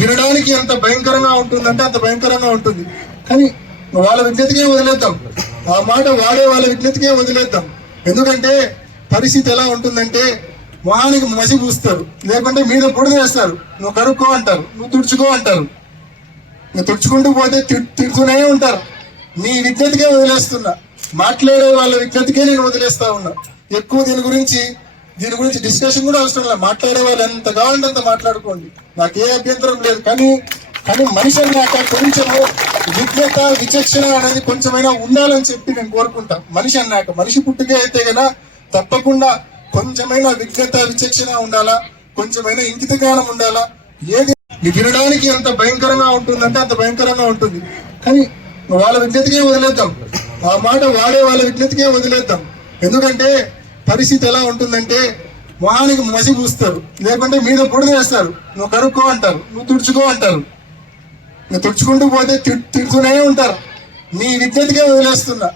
వినడానికి ఎంత భయంకరంగా ఉంటుందంటే అంత భయంకరంగా ఉంటుంది కానీ వాళ్ళ విజ్ఞతకే వదిలేద్దాం ఆ మాట వాడే వాళ్ళ విజ్ఞతకే వదిలేద్దాం ఎందుకంటే పరిస్థితి ఎలా ఉంటుందంటే మొహానికి మసి పూస్తారు లేకుంటే మీద పొడి వేస్తారు నువ్వు కరుక్కో అంటారు నువ్వు తుడుచుకో అంటారు నువ్వు తుడుచుకుంటూ పోతే తిడుతూనే ఉంటారు నీ విజ్ఞతకే వదిలేస్తున్నా మాట్లాడే వాళ్ళ విజ్ఞతకే నేను వదిలేస్తా ఉన్నా ఎక్కువ దీని గురించి దీని గురించి డిస్కషన్ కూడా అవసరం లేదు మాట్లాడే వాళ్ళు ఎంత కావాలంటే అంత మాట్లాడుకోండి నాకు ఏ అభ్యంతరం లేదు కానీ కానీ మనిషి అన్నాక కొంచెము విజ్ఞత విచక్షణ అనేది కొంచెమైనా ఉండాలని చెప్పి నేను కోరుకుంటా మనిషి అన్నాక మనిషి పుట్టుకే అయితే కదా తప్పకుండా కొంచెమైనా విజ్ఞత విచక్షణ ఉండాలా కొంచెమైనా ఇంకిత జ్ఞానం ఉండాలా ఏది వినడానికి ఎంత భయంకరంగా ఉంటుందంటే అంత భయంకరంగా ఉంటుంది కానీ వాళ్ళ విజ్ఞతకే వదిలేద్దాం ఆ మాట వాడే వాళ్ళ విజ్ఞతకే వదిలేద్దాం ఎందుకంటే పరిస్థితి ఎలా ఉంటుందంటే మొహానికి మసి పూస్తారు లేకుంటే మీద బుడిద వేస్తారు నువ్వు కరుక్కో అంటారు నువ్వు తుడుచుకో అంటారు నువ్వు తుడుచుకుంటూ పోతే తిడుతూనే ఉంటారు నీ విజ్ఞతకే వదిలేస్తున్నా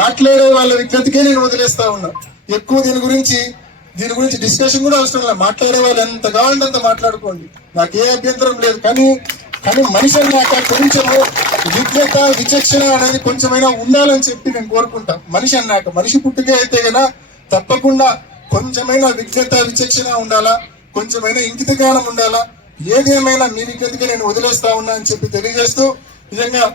మాట్లాడే వాళ్ళ విజ్ఞతకే నేను వదిలేస్తా ఉన్నా ఎక్కువ దీని గురించి దీని గురించి డిస్కషన్ కూడా అవసరం లేదు మాట్లాడే వాళ్ళు ఎంత కావాలంటే అంత మాట్లాడుకోండి నాకు ఏ అభ్యంతరం లేదు కానీ కానీ మనిషి నాకు కొంచెం విజ్ఞత విచక్షణ అనేది కొంచెమైనా ఉండాలని చెప్పి నేను కోరుకుంటా మనిషి అన్నాక మనిషి పుట్టుకే అయితే కదా తప్పకుండా కొంచెమైనా విజ్ఞత విచక్షణ ఉండాలా కొంచెమైనా ఇంకిత జ్ఞానం ఉండాలా ఏదేమైనా మీ విజ్ఞతగా నేను వదిలేస్తా ఉన్నా అని చెప్పి తెలియజేస్తూ నిజంగా